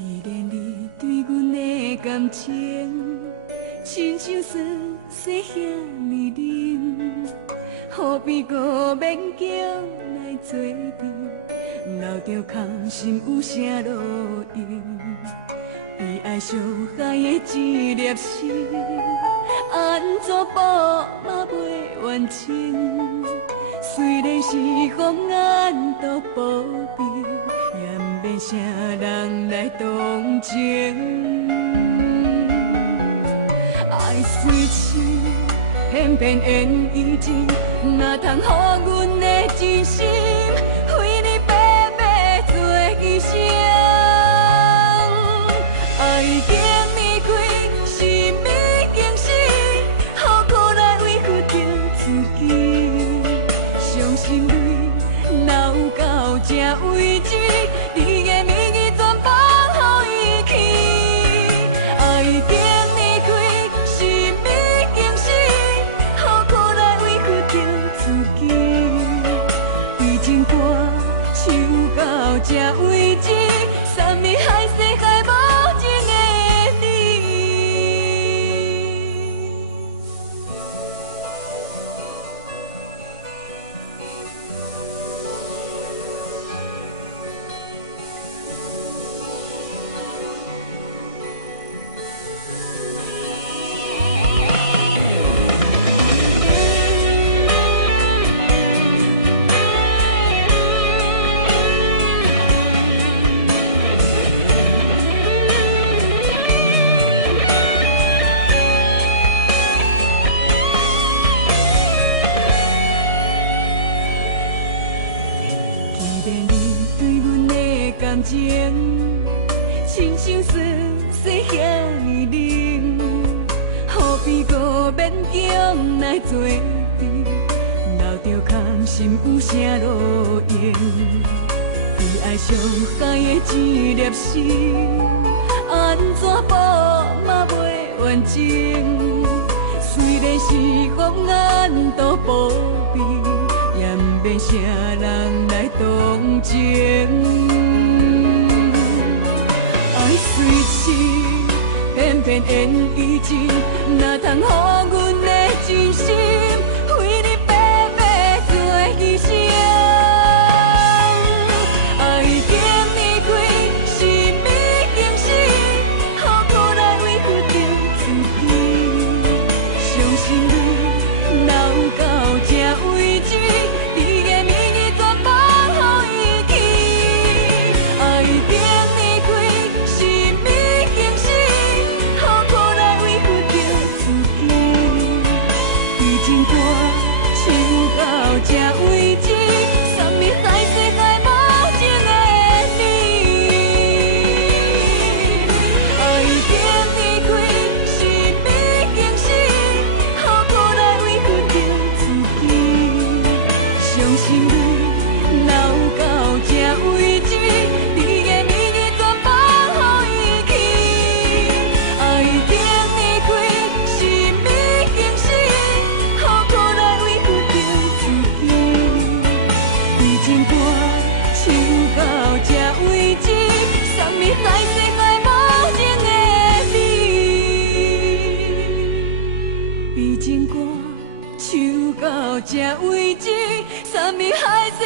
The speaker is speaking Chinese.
既然你对阮的感情，亲像酸水遐尼冷，何必搁勉强来做阵，留着空心有啥路用？被爱伤害的一粒心，安怎补嘛袂完整？虽然是风眼都保庇，也不免啥人来同情。爱随情，偏偏缘已尽，哪通予阮的真心为你白白做牺牲？爱已经离开，心已经死，何苦来委屈着自己？伤心泪哪有到这为止？你的名义全放予伊去。爱已经离开，心已经死，何苦来委屈着自己？对情歌唱到这为止，啥物害世害无情的你。既然你对阮的感情，亲像酸水遐尼冷，何必搁勉强来做阵？留着空心有啥路用？被爱伤害的一粒心，安怎补嘛袂完整？虽然是风眼都保庇，也不免啥人来同情。爱随情，偏偏缘已尽，哪通予阮的真心为你白白做牺牲？爱已经离开，心已经死，何苦来委屈着自己？伤心泪哪有到这为止？你的名义全放予伊去。爱已经离开，心已经死，何苦来委屈着自己？对情歌唱到这为止，啥物害世害无情的你？爱已经离开，心已经死，何苦来委屈着自己？伤心泪哪有到这为止？你的名义全放予伊去。爱已经离开，心已经死，何苦来委屈着自己？对情歌唱到这为止，啥物害世害无情的你？对情歌唱到这为止，啥物害世？